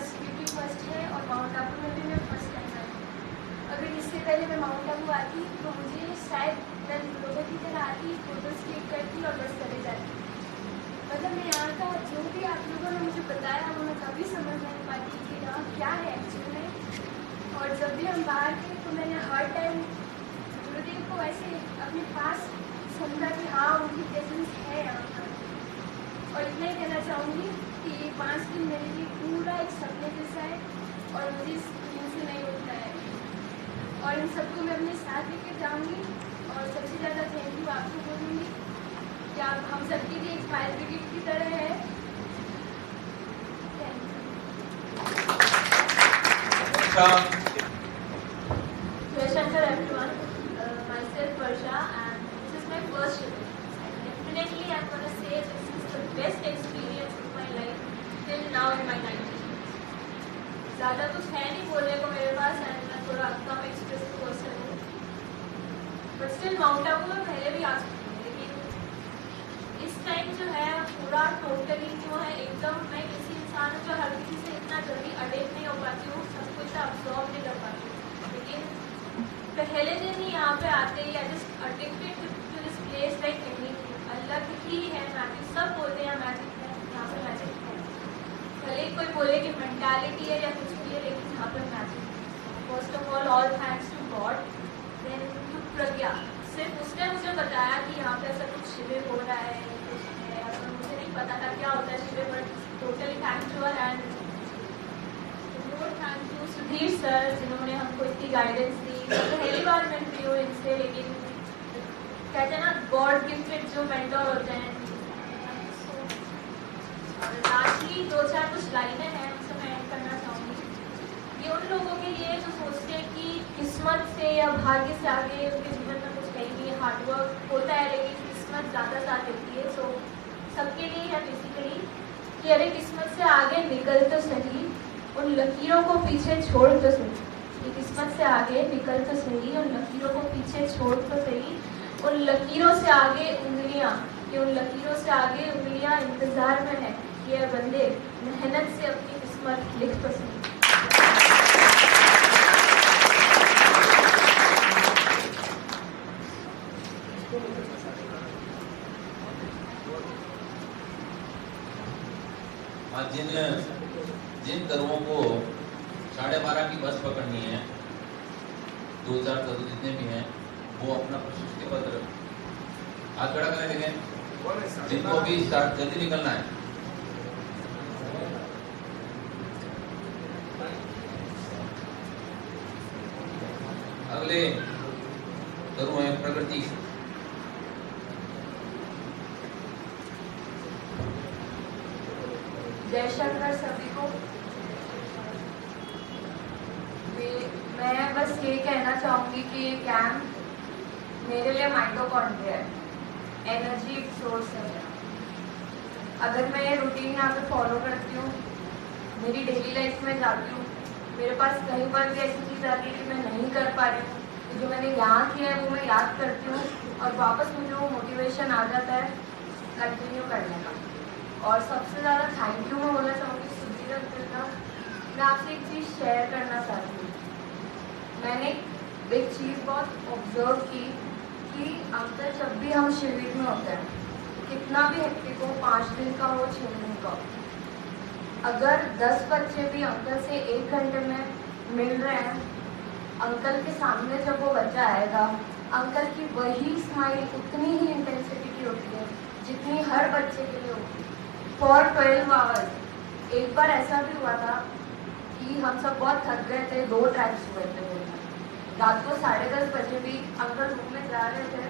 First duty first है और mount Abu में भी मैं फर्स्ट टाइम आई हूँ। अगर इससे पहले मैं माउंट आबू आती तो मुझे शायद मैं लोगों की तरह आती, फोटोज क्लिक करती और बस चले जाती। मतलब मैं यहाँ का जो भी आप लोगों ने मुझे बताया वो मैं कभी समझ नहीं पाती कि यहाँ क्या है एक्चुअली में। और जब भी हम बाहर थे तो मैंने हर टाइम गुरुदेव को ऐसे अपने पास समझा कि हाँ उनकी प्रेजेंस है यहाँ पर। और इतना ही कहना चाहूँगी कि ये 5 दिन मेरे लिए पूरा एक सपने जैसा है और मुझे इस दिन से नहीं उठना है। और इन सबको मैं अपने साथ लेकर जाऊँगी और सबसे ज़्यादा थैंक यू आपको बोलूँगी कि आप हम सबके लिए एक फायर ब्रिगेड की तरह है। Jayashankar everyone, myself Varsha and this is my first trip. Definitely I'm going to say this is the best experience of my life till now in my 90s. ज़्यादा कुछ है नहीं बोलने को मेरे पास एंड मैं थोड़ा कम एक्सप्रेसिव पर्सन हूँ, बट स्टिल माउंट आबू में पहले भी आ चुकी हूँ, लेकिन इस टाइम जो है पूरा टोटली जो है एकदम मैं किसी इंसान हूँ जो हर किसी से इतना जल्दी अडेप्ट नहीं हो पाती हूँ, सब कुछ अब्सॉर्ब नहीं कर पाती हूँ। लेकिन पहले दिन ही यहाँ पे आते ही I just addicted to this place like anything. अलग ही है मैजिक, सब बोलते हैं मैजिक है, यहाँ पे मैजिक है। भले ही कोई बोले कि मेंटालिटी है या कुछ भी है, लेकिन यहाँ पे मैजिक है। First of all thanks to God, then to Pragya. सिर्फ उसने मुझे बताया कि यहाँ पे ऐसा कुछ शिविर हो रहा है, कुछ है, और मुझे नहीं पता था क्या होता है शिविर, but totally thanks to her and thank you Sudhir sir जिन्होंने हमको इतनी गाइडेंस दी। पहली बार मिल रही हूँ इनसे, लेकिन कहते हैं ना गॉड गिफ्टेड जो मेंटर होते हैं। और लास्टली 2-4 कुछ लाइनें हैं उनसे मैं ऐड करना चाहूँगी। ये उन लोगों के लिए जो सोचते हैं कि किस्मत से या भाग्य से आगे उनके जीवन में कुछ है ही नहीं, हार्डवर्क होता है लेकिन किस्मत ज़्यादा साथ देती है। सो सबके लिए है बेसिकली कि अरे किस्मत से आगे निकल तो सही, उन लकीरों को पीछे छोड़ तो सही। ये किस्मत से आगे निकल तो सही, उन लकीरों को पीछे छोड़ तो सही। उन लकीरों से आगे उंगलियां, कि उन लकीरों से आगे उंगलियां इंतजार में है कि ये बंदे मेहनत से अपनी किस्मत लिख तो सही। जिन करुओं को 12:30 की बस पकड़नी है, 2-4 करू जितने भी हैं, वो अपना प्रशस्ति पत्र हाथ खड़ा करने लगे। जिनको भी स्टार्ट जल्दी निकलना है, अगले करू है प्रगति। जयशंकर सभी को। मैं बस ये कहना चाहूँगी कि ये कैंप मेरे लिए माइटोकॉन्ड्रिया है, एनर्जी सोर्स है मेरा। अगर मैं ये रूटीन यहाँ पे फॉलो करती हूँ, मेरी डेली लाइफ में जाती हूँ, मेरे पास कहीं पर भी ऐसी चीज़ आती है कि मैं नहीं कर पा रही हूँ, तो जो मैंने यहाँ किया है वो मैं याद करती हूँ और वापस मुझे वो मोटिवेशन आ जाता है कंटिन्यू करने का। और सबसे ज़्यादा थैंक यू मैं बोलना चाहूँगी सुधीर अंकल का। मैं आपसे एक चीज़ शेयर करना चाहती हूँ। मैंने एक चीज़ बहुत ऑब्जर्व की कि अंकल जब भी हम शिविर में होते हैं, कितना भी हेक्टिक हो, 5 दिन का हो, 6 दिन का हो, अगर 10 बच्चे भी अंकल से 1 घंटे में मिल रहे हैं, अंकल के सामने जब वो बच्चा आएगा, अंकल की वही स्माइल उतनी ही इंटेंसिटी की होती है जितनी हर बच्चे के लिए होती है। For 12 hours. एक बार ऐसा भी हुआ था कि हम सब बहुत थक गए थे, 2 ट्रैक्स हुए थे। रात को 10:30 बजे भी अंकल रूम में जा रहे थे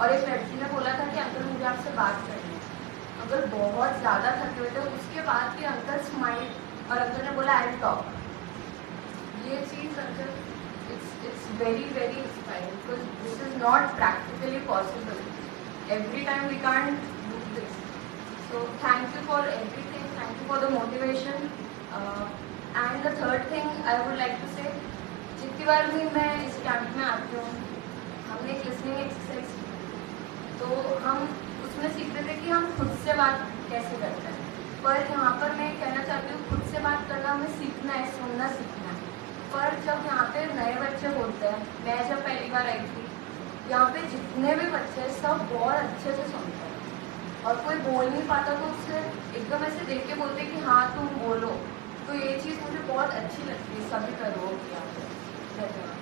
और एक लड़की ने बोला था कि अंकल मुझे आपसे बात करनी है। अंकल बहुत ज़्यादा थके हुए थे, उसके बाद भी अंकल स्माइल और अंकल ने बोला आई टॉक। ये चीज़ uncle it's very very inspiring because this is not practically possible. Every time we can't do this. So thank you for everything. Thank you for the motivation. And the third thing I would like to say, जितनी बार भी मैं इस camp में आती हूँ, हमने एक listening exercise की, तो हम उसमें सीखते थे कि हम खुद से बात कैसे करते हैं। पर यहाँ पर मैं कहना चाहती हूँ खुद से बात करना हमें सीखना देखना है, सुनना सीखना है। पर जब यहाँ पे नए बच्चे होते हैं, मैं जब पहली बार आई थी, यहाँ पे जितने भी बच्चे हैं सब बहुत अच्छे से सुनते हैं और कोई बोल नहीं पाता तो उससे एकदम ऐसे देख के बोलते कि हाँ तुम बोलो। तो ये चीज़ मुझे बहुत अच्छी लगती है सभी करो की यहाँ पे। धन्यवाद।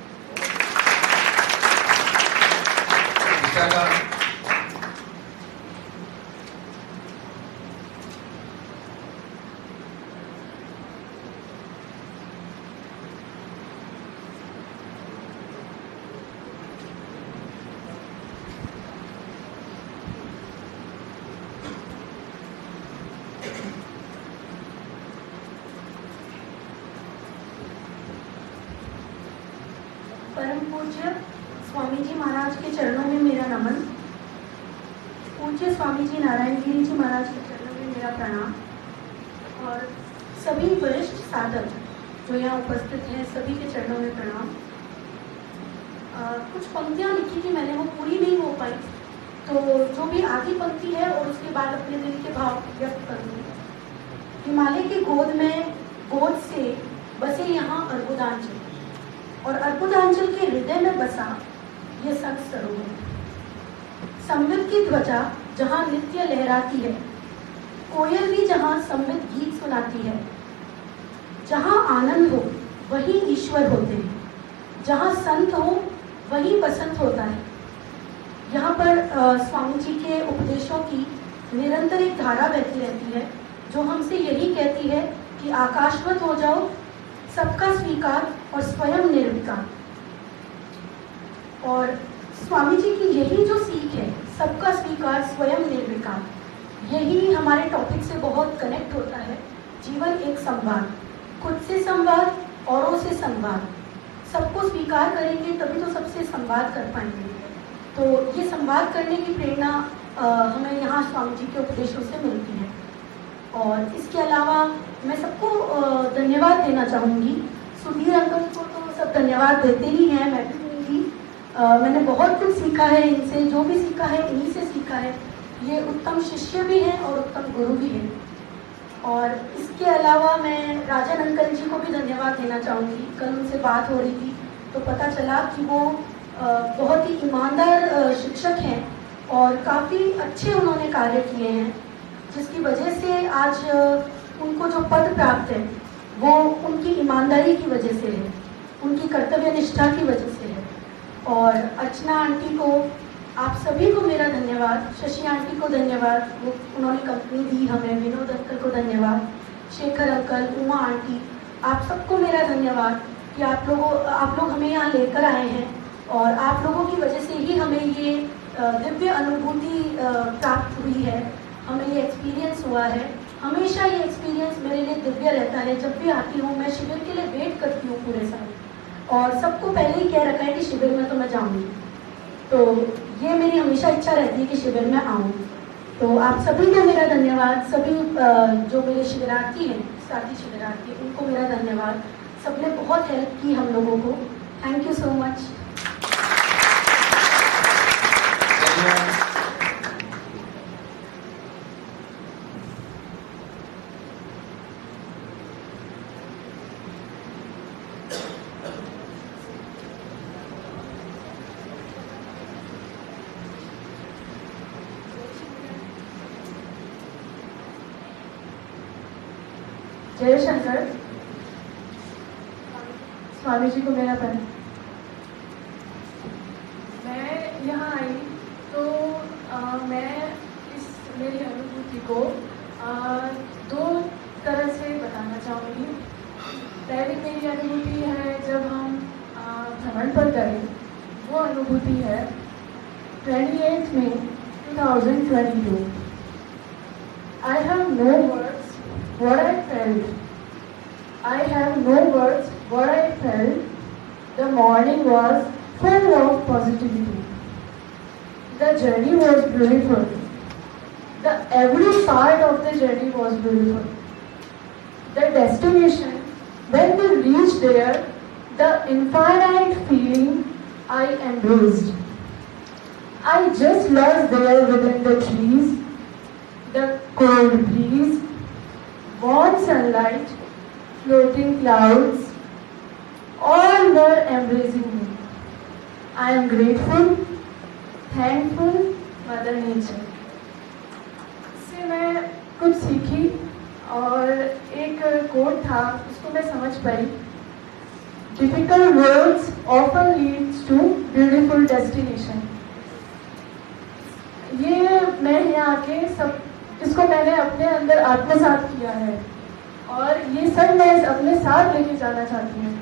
परम पूज्य स्वामी जी महाराज के चरणों में मेरा नमन। पूज्य स्वामी जी नारायण गिरी जी महाराज के चरणों में मेरा प्रणाम। और सभी वरिष्ठ साधक जो यहाँ उपस्थित हैं सभी के चरणों में प्रणाम। कुछ पंक्तियाँ लिखी थी मैंने, वो पूरी नहीं हो पाई, तो जो भी आधी पंक्ति है और उसके बाद अपने दिल के भाव व्यक्त करूँगी। हिमालय की गोद से बसे यहाँ अर्बुदांचल, और अर्बुदांचल के हृदय में बसा ये संत सरोवर। संवित की ध्वजा जहाँ नित्य लहराती है, कोयल भी जहाँ संवित गीत सुनाती है। जहाँ आनंद हो वहीं ईश्वर होते हैं, जहाँ संत हो वहीं बसंत होता है। यहाँ पर स्वामी जी के उपदेशों की निरंतर एक धारा बहती रहती है जो हमसे यही कहती है कि आकाशवत हो जाओ, सबका स्वीकार और स्वयं निर्विकार। और स्वामी जी की यही जो सीख है, सबका स्वीकार स्वयं निर्विकार, यही हमारे टॉपिक से बहुत कनेक्ट होता है। जीवन एक संवाद, खुद से संवाद, औरों से संवाद। सबको स्वीकार करेंगे तभी तो सबसे संवाद कर पाएंगे। तो ये संवाद करने की प्रेरणा हमें यहाँ स्वामी जी के उपदेशों से मिलती है। और इसके अलावा मैं सबको धन्यवाद देना चाहूँगी। सुधीर अंकल को तो सब धन्यवाद देते ही हैं, मैं भी दूँगी। मैंने बहुत कुछ सीखा है इनसे, जो भी सीखा है इन्हीं से सीखा है। ये उत्तम शिष्य भी हैं और उत्तम गुरु भी हैं। और इसके अलावा मैं राजन अंकल जी को भी धन्यवाद देना चाहूँगी। कल उनसे बात हो रही थी तो पता चला कि वो बहुत ही ईमानदार शिक्षक हैं और काफ़ी अच्छे उन्होंने कार्य किए हैं, जिसकी वजह से आज उनको जो पद प्राप्त है वो उनकी ईमानदारी की वजह से है, उनकी कर्तव्य निष्ठा की वजह से है। और अर्चना आंटी को, आप सभी को मेरा धन्यवाद। शशि आंटी को धन्यवाद, वो उन्होंने कंपनी दी हमें। विनोद अंकल को धन्यवाद। शेखर अंकल, उमा आंटी, आप सबको मेरा धन्यवाद कि आप लोग हमें यहाँ लेकर आए हैं और आप लोगों की वजह से ही हमें ये दिव्य अनुभूति प्राप्त हुई है, हमें ये एक्सपीरियंस हुआ है। हमेशा ये एक्सपीरियंस मेरे लिए दिव्य रहता है। जब भी आती हूँ मैं शिविर के लिए वेट करती हूँ पूरे साल, और सबको पहले ही कह रखा है कि शिविर में तो मैं जाऊँगी। तो ये मेरी हमेशा इच्छा रहती है कि शिविर में आऊँ। तो आप सभी को मेरा धन्यवाद। सभी जो मेरे शिविरार्थी हैं, साथी शिविरार्थी, उनको मेरा धन्यवाद। सबने बहुत हेल्प की हम लोगों को। Thank you so much. जय शंकर। स्वामी जी को मेरा प्रणाम। मैं यहाँ आई तो मैं इस मेरी अनुभूति को दो तरह से बताना चाहूँगी। पहली मेरी अनुभूति है जब हम भ्रमण पर गए, वो अनुभूति है 28 मई 2022। I have no words what I felt. I have no words what I felt. The morning was full of positivity. The journey was beautiful. Every part of the journey was beautiful. The destination, when we reached there, the infinite feeling I embraced. I just lost there within the trees, the cold breeze, warm sunlight, floating clouds, all were embracing me. I am grateful, thankful, Mother Nature. इससे मैं कुछ सीखी और एक coat था उसको मैं समझ पाई. Difficult roads often leads to beautiful destination. ये मैं यहाँ आके सब इसको मैंने अपने अंदर आत्मसात किया है और ये सब मैं अपने साथ लेके जाना चाहती हूँ.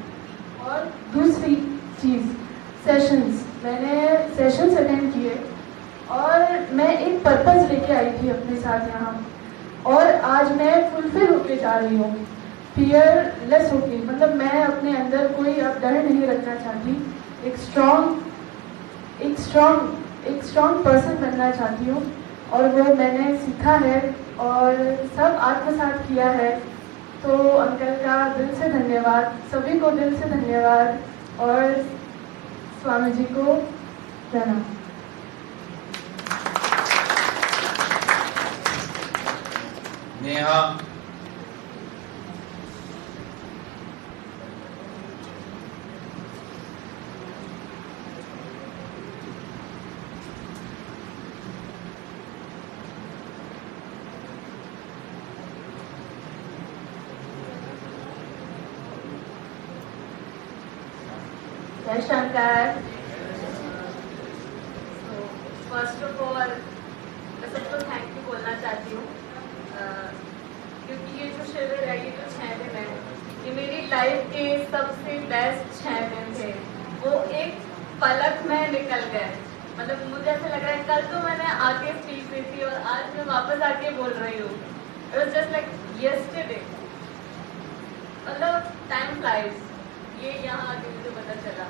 और दूसरी चीज़ सेशंस, मैंने सेशंस अटेंड किए और मैं एक पर्पस लेके आई थी अपने साथ यहाँ और आज मैं फुलफिल होके जा रही हूँ, फियरलेस होके. मतलब मैं अपने अंदर कोई अब डर नहीं रखना चाहती, एक स्ट्रॉन्ग पर्सन बनना चाहती हूँ और वो मैंने सीखा है और सब आत्मसात किया है. तो अंकल का दिल से धन्यवाद, सभी को दिल से धन्यवाद और स्वामी जी को प्रणाम. नेहा. जय शंकर. फर्स्ट ऑफ ऑल मैं सबको थैंक यू बोलना चाहती हूँ क्योंकि ये जो शिविर है, ये जो 6 दिन है, ये मेरी लाइफ के सबसे बेस्ट 6 दिन थे. वो एक पलक में निकल गए. मतलब मुझे ऐसा लग रहा है कल तो मैंने आके स्पीच दी थी और आज मैं वापस आके बोल रही हूँ. It was just like yesterday. मतलब टाइम फ्लाइज, ये यहाँ आके मुझे पता चला.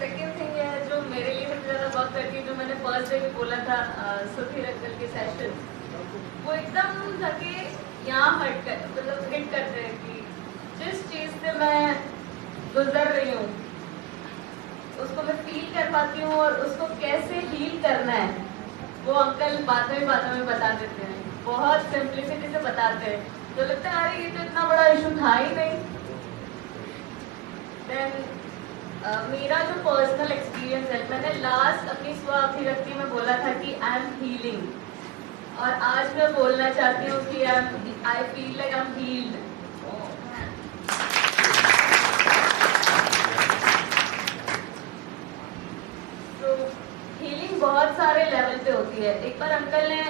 सेकेंड थिंग है जो मेरे लिए सबसे ज़्यादा वर्क करती है, जो मैंने फर्स्ट डे भी बोला था सुधीर अंकल के सेशन, वो एकदम जाके यहाँ मतलब हिट करते हैं कि जिस चीज़ से मैं गुजर रही हूँ उसको मैं फील कर पाती हूँ और उसको कैसे हील करना है वो अंकल बातों में बता देते हैं. बहुत सिंप्लिसिटी से बताते हैं. तो लगता है अरे ये तो इतना बड़ा इशू था ही नहीं. देन मेरा जो पर्सनल एक्सपीरियंस है, मैंने लास्ट अपनी स्व अभिव्यक्ति में बोला था कि आई एम हीलिंग और आज मैं बोलना चाहती हूँ कि I feel like I am heeled. तो हीलिंग बहुत सारे लेवल पे होती है. एक बार अंकल ने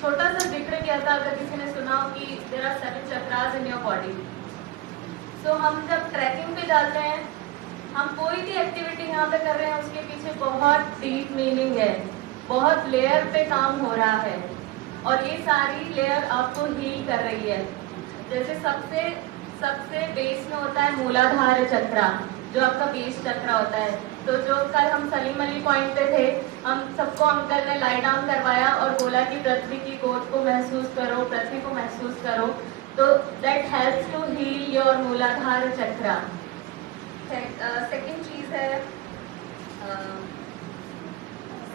छोटा सा जिक्र किया था, अगर किसी ने सुना हो, कि there are 7 chakras in your body. तो हम जब ट्रैकिंग पे जाते हैं, हम कोई भी एक्टिविटी यहाँ पे कर रहे हैं, उसके पीछे बहुत डीप मीनिंग है, बहुत लेयर पे काम हो रहा है और ये सारी लेयर आपको हील कर रही है. जैसे सबसे बेस में होता है मूलाधार चक्रा, जो आपका बेस चक्रा होता है. तो जो कल हम सलीम अली पॉइंट पे थे, हम सबको अंकल ने लाई डाउन करवाया और बोला कि पृथ्वी की गोद को महसूस करो, पृथ्वी को महसूस करो. तो that helps to heal your Muladhara chakra. Second चीज है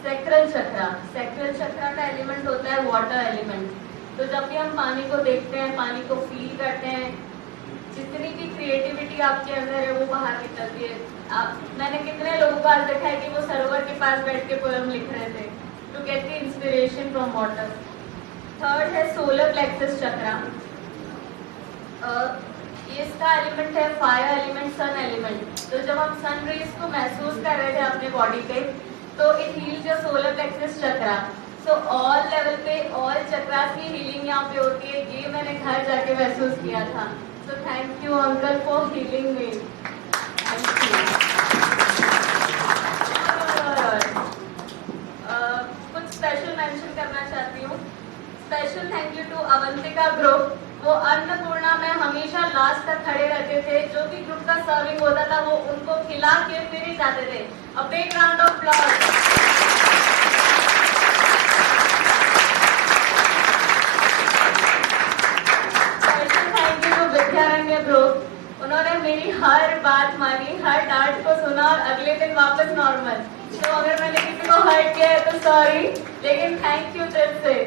सैक्रल चक्रा. सैक्रल चक्रा का एलिमेंट होता है वाटर एलिमेंट. तो जब भी हम पानी को देखते हैं, पानी को फील करते हैं, जितनी भी क्रिएटिविटी आपके अंदर है वो बाहर निकलती है. मैंने कितने लोगों को आज देखा है कि वो सरोवर के पास बैठ के पोएम लिख रहे थे to get the inspiration from water. Third है सोलर प्लेक्सस चक्रा. इसका एलिमेंट है फायर एलिमेंट, सन एलिमेंट. तो जब हम सन रेज को महसूस कर रहे थे अपने बॉडी पे, तो it heels your solar plexus chakra. So all level पे ऑल चक्रास की हीलिंग यहाँ पे होती है. ये मैंने घर जाके महसूस किया था. So thank you uncle for healing me. Thank you. कुछ स्पेशल मेंशन करना चाहती हूँ. Special thank you to Avantika group. वो अन्नपूर्णा में हमेशा लास्ट तक खड़े रहते थे. जो भी ग्रुप का सर्विंग होता था वो उनको खिला के फिर ही जाते थे. A big round of applause. Special thank you to Vidyaranya group. उन्होंने मेरी हर बात मानी, हर डांट को सुना और अगले दिन वापस नॉर्मल. तो अगर मैंने किसी को हर्ट किया है तो सॉरी, लेकिन थैंक यू दिल से.